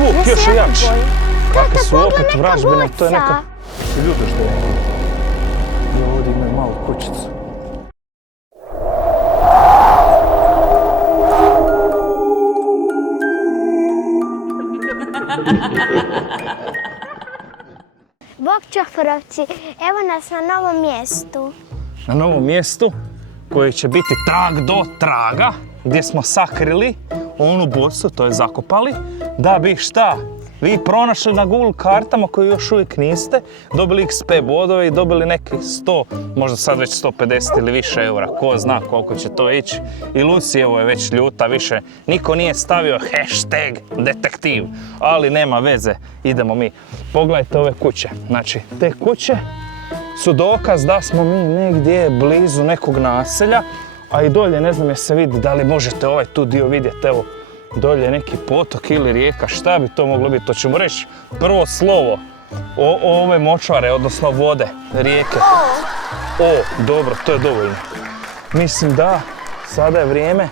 zvuk još je jači. Kakve su opet vražbine, to je neka... Ljudi što je. I ovdje imaju malu kućicu. Bog čoforovci, evo nas na novom mjestu. Na novom mjestu koje će biti trag do traga, gdje smo sakrili onu bocu, to je zakopali, da bi šta? Vi pronašli na Google kartama koje još uvijek niste, dobili XP bodove i dobili nekih 100, možda sad već 150 ili više eura, ko zna koliko će to ići. I Lucy evo je već ljuta, više niko nije stavio hashtag detektiv, ali nema veze, idemo mi. Pogledajte ove kuće, znači te kuće su dokaz da smo mi negdje blizu nekog naselja, a i dolje ne znam je se vidi, da li možete ovaj tu dio vidjeti, evo. Dolje je neki potok ili rijeka, šta bi to moglo biti? To ćemo reći prvo slovo ove močvare, odnosno vode, rijeke. O, dobro, to je dovoljno. Mislim da sada je vrijeme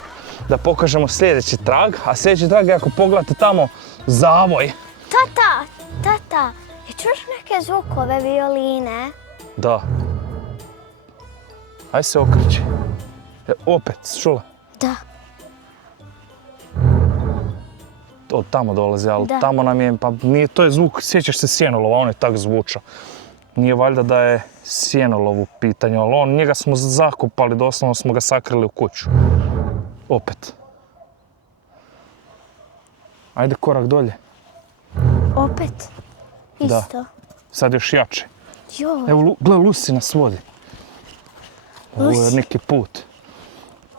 da pokažemo sljedeći trag, a sljedeći trag je ako pogledate tamo zavoj. Tata, je čuš neke zvukove violine? Da. Aj se okreći. Opet, čula? Da. Od tamo dolazi, ali tamo nam je, pa nije, to je zvuk, sjećaš se sjenolova, on je tak zvučao. Nije valjda da je sjenolov u pitanju, ali njega smo zakopali, doslovno smo ga sakrili u kuću. Opet. Ajde korak dolje. Opet? Isto? Da. Sad još jače. Joj. Evo, gle, Lucy nas vodi. Ovo je neki put.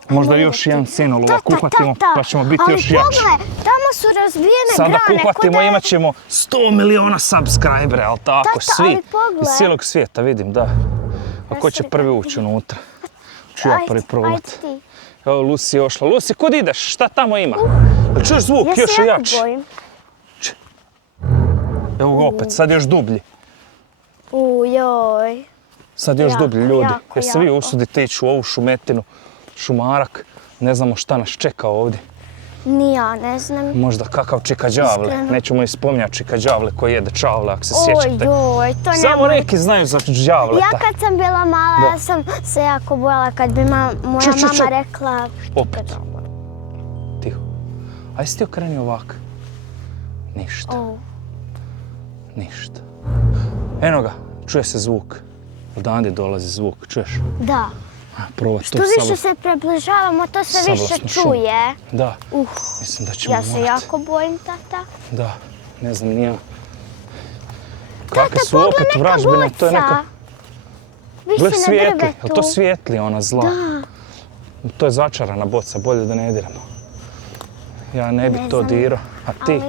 Možda još jedan sjenolov, ako uhvatimo, pa ćemo biti još jači. Ali pogledaj, tamo su razbijene grane. Sad ako uhvatimo, imat ćemo 100 miliona subscribera, ali tako, svi. Iz cijelog svijeta, vidim, da. A ko će prvi ući unutra? Ću ja prvi probati. Evo, Lucy je ošla. Lucy, kud ideš? Šta tamo ima? Čuješ zvuk, još je jači. Ja se jako bojim. Evo ga opet, sad još dublji. Joj. Sad još dublji, ljudi. Jer se vi usudite ići u ovu šumetinu, šumarak, ne znamo šta nas čeka ovdje. Ni ja ne znam. Možda kakav čikađavle, nećemo ni spominjati čikađavle koji jede čavle, ako se sjećate. Ojoj, to nemoj. Samo neki znaju za čikađavleta. Ja kad sam bila mala, ja sam se jako bojala kad bi moja mama rekla... Opet. Tiho. Aj si ti okreni ovak. Ništa. Ništa. Eno ga, čuje se zvuk. Odande dolazi zvuk, čuješ? Da. Što više se približavamo, to se više čuje. Da. Mislim da ćemo morati. Ja se jako bojim, tata. Da, ne znam ni ja. Kakve su opet vražbine, to je neka... Gle svijetli, je to svijetli ona zla? Da. To je začarana boca, bolje da ne diramo. Ja ne bi to dirao, a ti?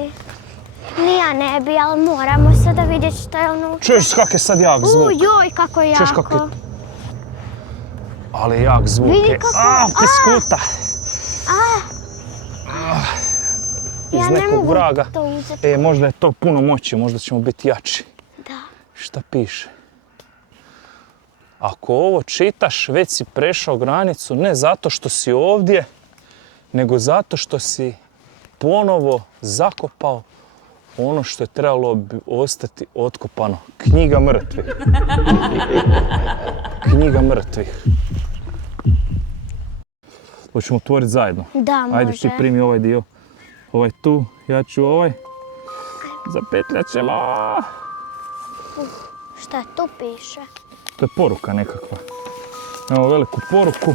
Ni ja ne bi, ali moramo sada vidjeti što je unutra. Čuješ kak je sad jak zvuk? Joj, kako je jako. Čuješ kak je... Ali jak zvuk je. Vidi kako... Piskuta! Ja ne mogu to uzeti. Možda je to puno moći, možda ćemo biti jači. Da. Šta piše? Ako ovo čitaš, već si prešao granicu ne zato što si ovdje, nego zato što si ponovo zakopao ono što je trebalo ostati otkopano. Knjiga mrtvih. Knjiga mrtvih. Hoćemo otvoriti zajedno. Da, može. Ajde ti primi ovaj dio. Ovaj tu, ja ću ovaj. Zapetljat ćemo. Šta tu piše? To je poruka nekakva. Imamo veliku poruku.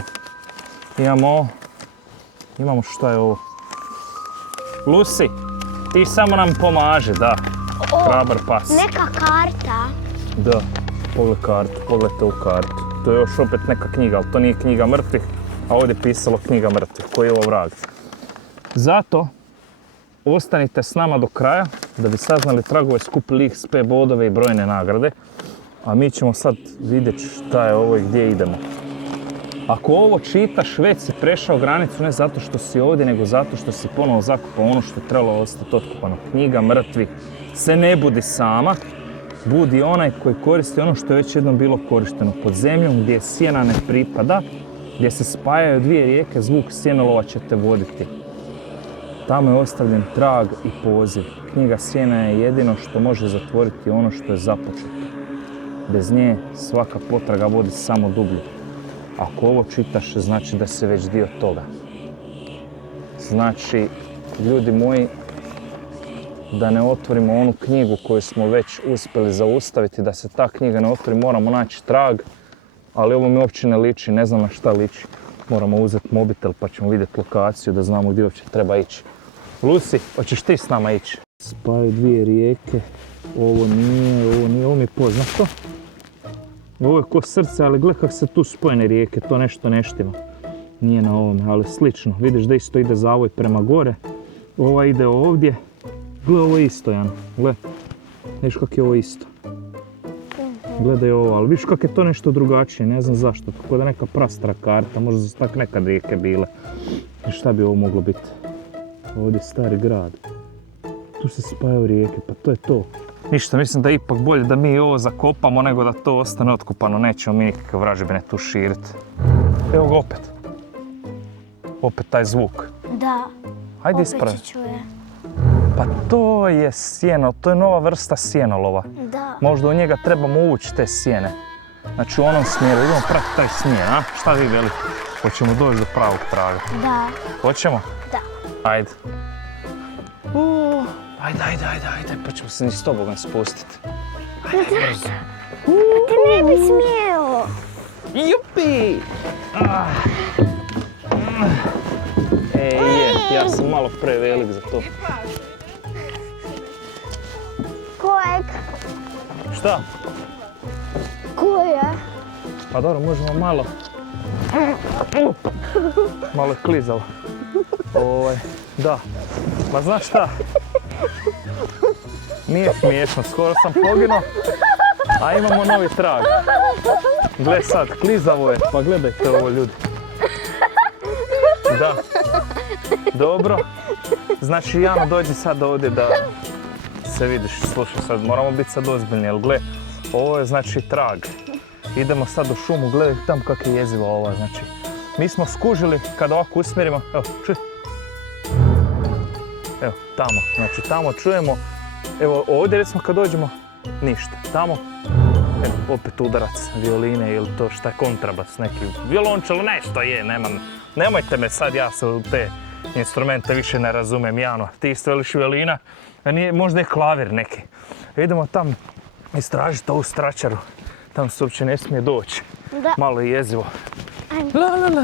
Imamo šta je ovo. Lucy, ti samo nam pomaži, da. Hrabar pas. Neka karta. Da, pogledajte ovu kartu. To je još opet neka knjiga, ali to nije knjiga mrtvih, a ovdje je pisalo knjiga mrtvih, koji je ovo vrag. Zato, ostanite s nama do kraja, da bi saznali tragove, skupili XP bodove i brojne nagrade. A mi ćemo sad vidjeti šta je ovo i gdje idemo. Ako ovo čitaš, već si prešao granicu ne zato što si ovdje, nego zato što si ponovo zakopao ono što je trebalo ostati otkopano. Knjiga mrtvih se ne budi sama, budi onaj koji koristi ono što je već jednom bilo korišteno pod zemljom, gdje sjena ne pripada, gdje se spajaju dvije rijeke, zvuk sjenolova će te voditi. Tamo je ostavljen trag i poziv. Knjiga sjena je jedino što može zatvoriti ono što je započeto. Bez nje svaka potraga vodi samo dublje. Ako ovo čitaš, znači da si već dio toga. Znači, ljudi moji, da ne otvorimo onu knjigu koju smo već uspjeli zaustaviti, da se ta knjiga ne otvori, moramo naći trag, ali ovo mi uopće ne liči, ne znam na šta liči. Moramo uzeti mobitel pa ćemo vidjeti lokaciju da znamo gdje uopće treba ići. Lucy, hoćeš ti s nama ići? Spaju dvije rijeke, ovo nije, ovo mi je poznato. Ovo je ko srce, ali gledaj kako se tu spojene rijeke, to nešto ne štima. Nije na ovome, ali slično. Vidiš da isto ide zavoj prema gore, ova ide ovdje. Gle, ovo je isto, Jana. Gle, vidiš kako je ovo isto. Gledaj ovo, ali vidiš kako je to nešto drugačije, ne znam zašto. Tako da neka prastara karta, možda su tak nekad rijeke bile. I šta bi ovo moglo biti? Ovdje je stari grad. Tu se spajaju rijeke, pa to je to. Ništa, mislim da je ipak bolje da mi ovo zakopamo nego da to ostane otkopano. Nećemo mi nikakve vražbine tu širiti. Evo ga opet. Opet taj zvuk. Da. Hajde Opet ispravi. se čuje. Pa to je sjeno, to je nova vrsta sjenolova. Da. Možda u njega trebamo uvući te sjene. Znači u onom smjeru, idemo pratiti taj smjer, a? Šta vi velite? Hoćemo doći do pravog traga. Da. Hoćemo? Da. Ajde. Ajde, pa ćemo se ni s tobogom spustiti. Ajde, brzo. Ti ne bi smjeo. Jupi! Ja sam malo prevelik za to. Kojeg? Šta? Koje? Pa dobro, možemo malo. Malo je klizalo. Da. Ma znaš šta? Nije smiješno, skoro sam poginuo, a imamo novi trag. Gle sad, klizavo je, pa gledajte ovo ljudi. Da. Dobro. Znači Jano, dođi sad ovdje da se vidiš, slušaj sad, moramo biti sad ozbiljni, jer gle, ovo je znači trag. Idemo sad u šumu, gledaj tam kako je jezivo ovo, znači. Mi smo skužili, kada ovako usmjerimo, evo, čuj. Evo, tamo, znači tamo čujemo, evo ovdje recimo kad dođemo, ništa. Tamo, evo, opet udarac violine ili to šta je kontrabas, neki violončelo, nešto je, nemojte me sad, ja se u te instrumente više ne razumem, Jano. Ti isto veliš violina, a nije, možda je klavir neki. Idemo tam istražiti ovu stračaru, tam se uopće ne smije doći. Da. Malo je jezivo. Ajmo. La la la.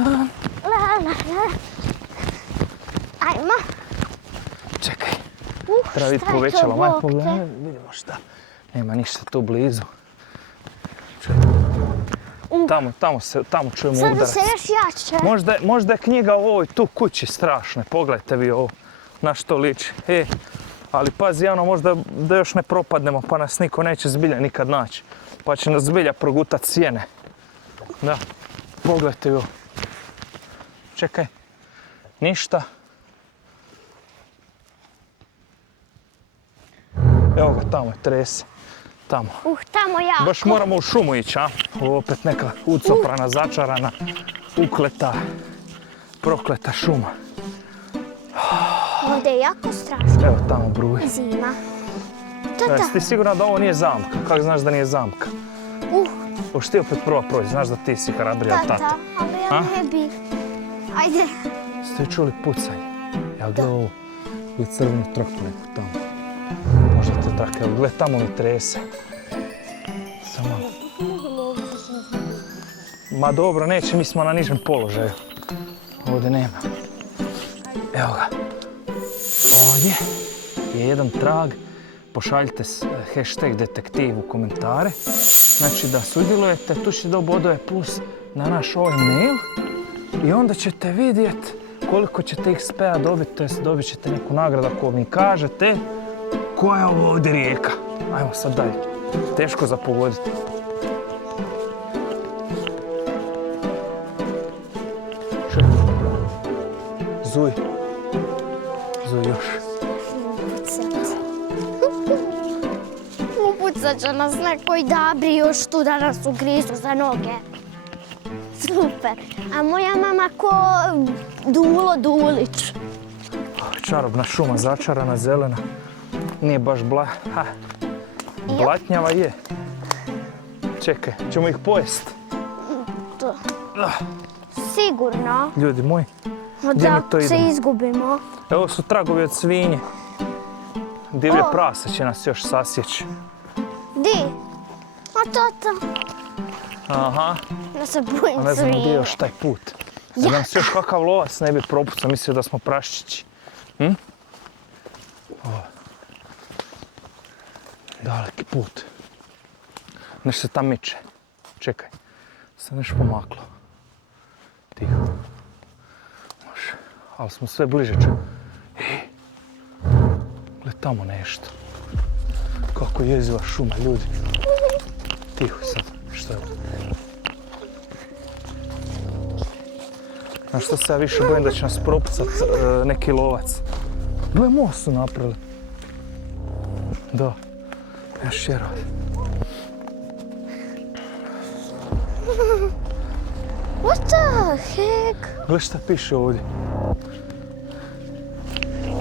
La, la, la. Ajmo. Čekaj. Treba vidjeti povećalo. Maj pogledaj, vidimo šta. Nema ništa tu blizu. Tamo čujemo Sad udarac. se još jače. Možda je knjiga u ovoj tu kući strašne. Pogledajte vi ovo. Na što liči. Ali pazi, Jano, možda da još ne propadnemo pa nas niko neće zbilja nikad naći. Pa će nas zbilja progutat sjene. Da. Pogledajte vi ovo. Čekaj. Ništa. Evo ga, tamo je trese. Tamo. Tamo jako. Baš moramo u šumu ići, a? Ovo opet neka ucoprana, začarana, ukleta, prokleta šuma. Ovdje je jako strašno. Evo tamo bruje. Zima. Jesi ti sigurna da ovo nije zamka? Kako znaš da nije zamka? Hoćeš ti opet prva proći, znaš da ti si hrabrija od tata. Ali ja ne bi. Ajde. Ste li čuli pucanje? Ja gledaj ovo. Gledaj crvenu traku neku tamo. Možda to tako, evo gledaj tamo mi trese. Samo. Ma dobro, neće, mi smo na nižem položaju. Ovdje nema. Evo ga. Ovdje je jedan trag. Pošaljite hashtag detektiv u komentare. Znači da sudjelujete, tu ćete dobiti bodove plus na naš ovaj mail. I onda ćete vidjeti koliko ćete XP-a dobiti, to jest dobit ćete neku nagradu ako mi kažete koja je ovo ovdje rijeka. Ajmo sad dalje. Teško za pogoditi. Zuj. Zuj još. Upucat će nas neko i dabri još tu da nas ugrizu za noge. Super. A moja mama ko Dulo Dulić. čarobna šuma, začarana, zelena. Nije baš blatnjava je. Čekaj, ćemo ih pojest. To. Sigurno. Ljudi moji, gdje mi to Da se ide? izgubimo. Evo su tragovi od svinje. Divlje prase će nas još sasjeći. Di? A to. Aha, Ja se a bojim ne znam gdje je svinje. još taj put. Da nam se još kakav lovac ne bi propucao, mislio da smo praščići. Daleki put. Nešto se tam miče. Čekaj, sad nešto pomaklo. Tiho. Može. Ali smo sve bliže. Gle tamo nešto. Kako jeziva šuma, ljudi. Tiho sad, što je ovo? Znaš što se ja više bojim da će nas propucat neki lovac. Gle, most su napravili. Da. Još jedan. What the heck? Gle šta piše ovdje.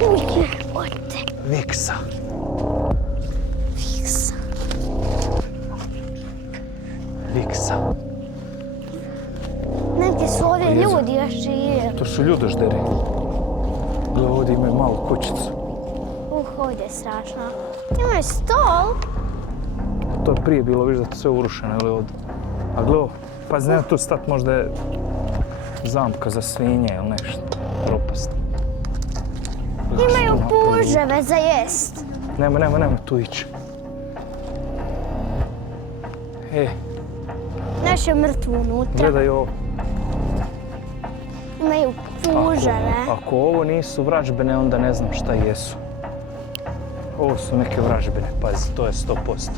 Ujebote. Viksa. Fiksa. Viksa. Neki su ovdje ljudi još živjeli. To su ljudožderi. Gle, ovdje imaju malu kućicu. Ovdje je strašno. Imaju stol. To je prije bilo, viš da to sve urušeno ili ovdje. A gle ovo, pazi, nema tu stat, možda je zamka za svinje ili nešto. Propast. Gle, što Imaju napravili? puževe za jest. Nema tu ići. Nešto je mrtvo unutra. Gledaj ovo. Imaju puževe. Ako ovo nisu vražbene, onda ne znam šta jesu. Ovo su neke vražbine, pazi, to je 100%.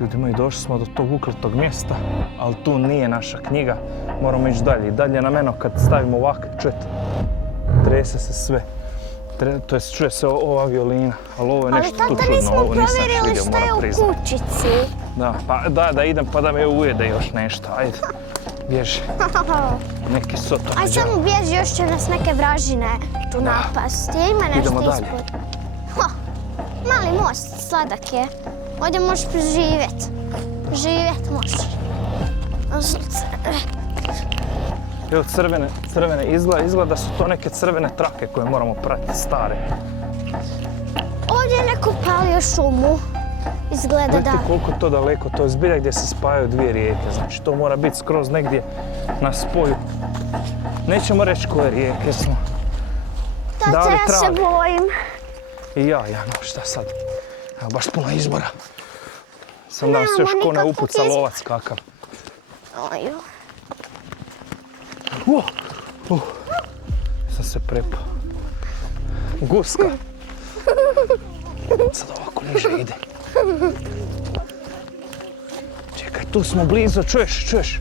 Ljudi moji, došli smo do tog ukletog mjesta, ali tu nije naša knjiga. Moramo ići dalje. I dalje na meno kad stavimo ovako, čujete, trese se sve. To jest čuje se ova violina, ali ovo je nešto tu Ali tata čudno, nismo ovo nisam još provjerili vidio, šta je moram u priznat. kućici. Da idem pa da me ujede još nešto, ajde. Bježi, neki soto. Aj samo bježi, još će nas neke vražine tu napasti. Ima nešto Idemo dalje. ispod. Mali most, sladak je. Ovdje možeš preživjet. Živjet možeš. Evo crvene, izgleda da su to neke crvene trake koje moramo pratiti, stare. Ovdje je neko palio šumu. Izgleda Gledajte da. koliko to daleko, to je zbilja gdje se spajaju dvije rijeke, znači to mora biti skroz negdje na spoju. Nećemo reći koje rijeke smo. Tata, dali ja se trag. bojim. I ja, no šta sad? Evo, baš puno izbora. Sam da se još ko ne nikakvog upuca izbora. lovac kakav. Oju. Sam se prepao. Guska. Sad ovako niže ide. Čekaj, tu smo blizu, čuješ?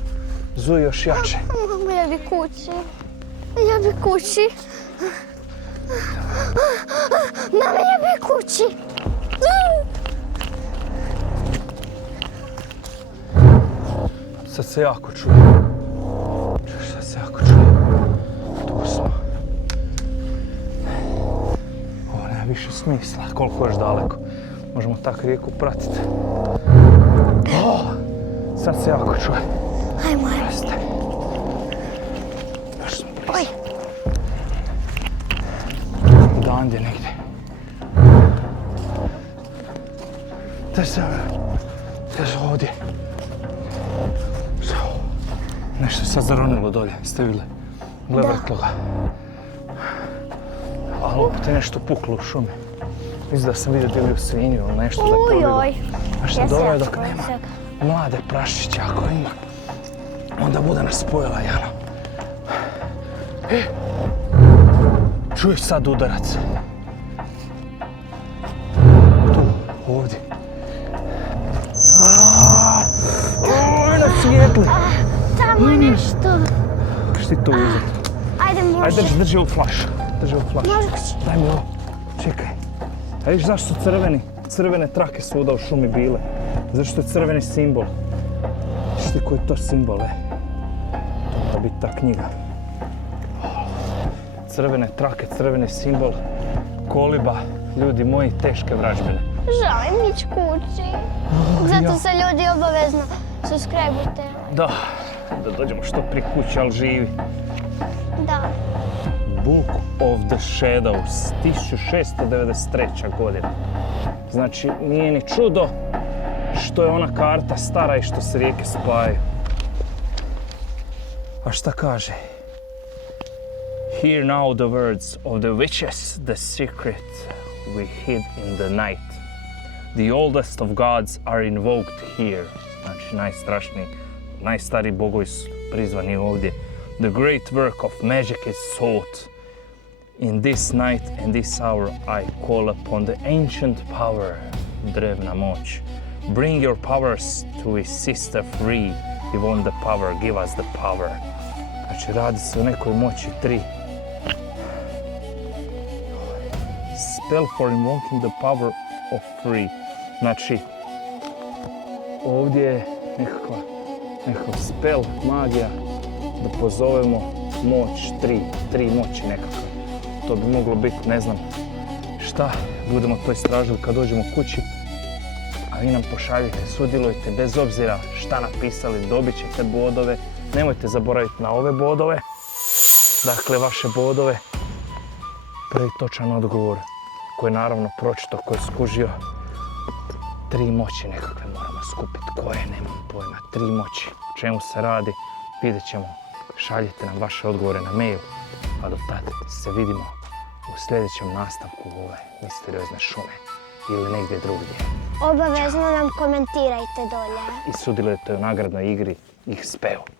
Zuj još jače. Mama, ja bi kući. Ja bi kući. Mama, ja bi kući. Sad se jako čuje. Sad se jako čuje. Tu smo. Ovo nema više smisla. Koliko još daleko. Možemo tako rijeku pratiti. Sad se jako čuje. Ajmo. Jeste. Još smo blizu. Oj. Dandje negdje. Teže ovdje. Nešto je sad zaronilo dolje, ste vidjeli? Gle vrtlo ga. Ali opet je nešto puklo u šumi. Mislim da sam vidio divlju svinju ili nešto da je probilo. Ujoj. Znaš šta, dobro je dok nema mlade praščiće, ako ima, onda bude nas pojela Jana. Čuješ sad udarac? Tu, ovdje. Oj, na svijetli! Tamo je nešto. Kaš ti to uzeti? Ajde, može. Ajde, drži ovu flašu. Može. Daj mi ovo. Čekaj. A viš zašto su crvene trake svuda u šumi bile? Zato što je crveni simbol. Viš ti koji je to simbol, To mora biti ta knjiga. crvene trake, crveni simbol, koliba, ljudi moji, teške vražbine. Želim ići kući. Zato se ljudi obavezno subscribe-ujte. Da dođemo što prije kući, ali živi. Da. Book of the Shadows, 1693. godina. Znači, nije ni čudo što je ona karta stara i što se rijeke spajaju. A šta kaže? Hear now the words of the witches, the secret we hid in the night. The oldest of gods are invoked here. Znači, najstrašniji, najstariji bogovi su prizvani ovdje. The great work of magic is sought. In this night and this hour I call upon the ancient power, drevna moć. Bring your powers to his sister free. We want the power, give us the power. Znači, radi se o nekoj moći 3. Spell for invoking the power of free. Znači, ovdje je nekakav spell, magija, da pozovemo moć 3 moći nekakve. To bi moglo biti, ne znam šta, budemo to istražili kad dođemo kući. A vi nam pošaljite, sudjelujte, bez obzira šta napisali, dobit ćete bodove. Nemojte zaboraviti na ove bodove. Dakle, vaše bodove. Prvi točan odgovor, koji je naravno pročito, koji je skužio. 3 moći nekakve moramo skupiti. Koje? Nemam pojma. 3 moći. O čemu se radi? Vidjet ćemo. Šaljite nam vaše odgovore na mail. A do tada se vidimo u sljedećem nastavku ove misteriozne šume ili negdje drugdje. Obavezno nam komentirajte dolje. I sudjelujete u nagradnoj igri XP-u.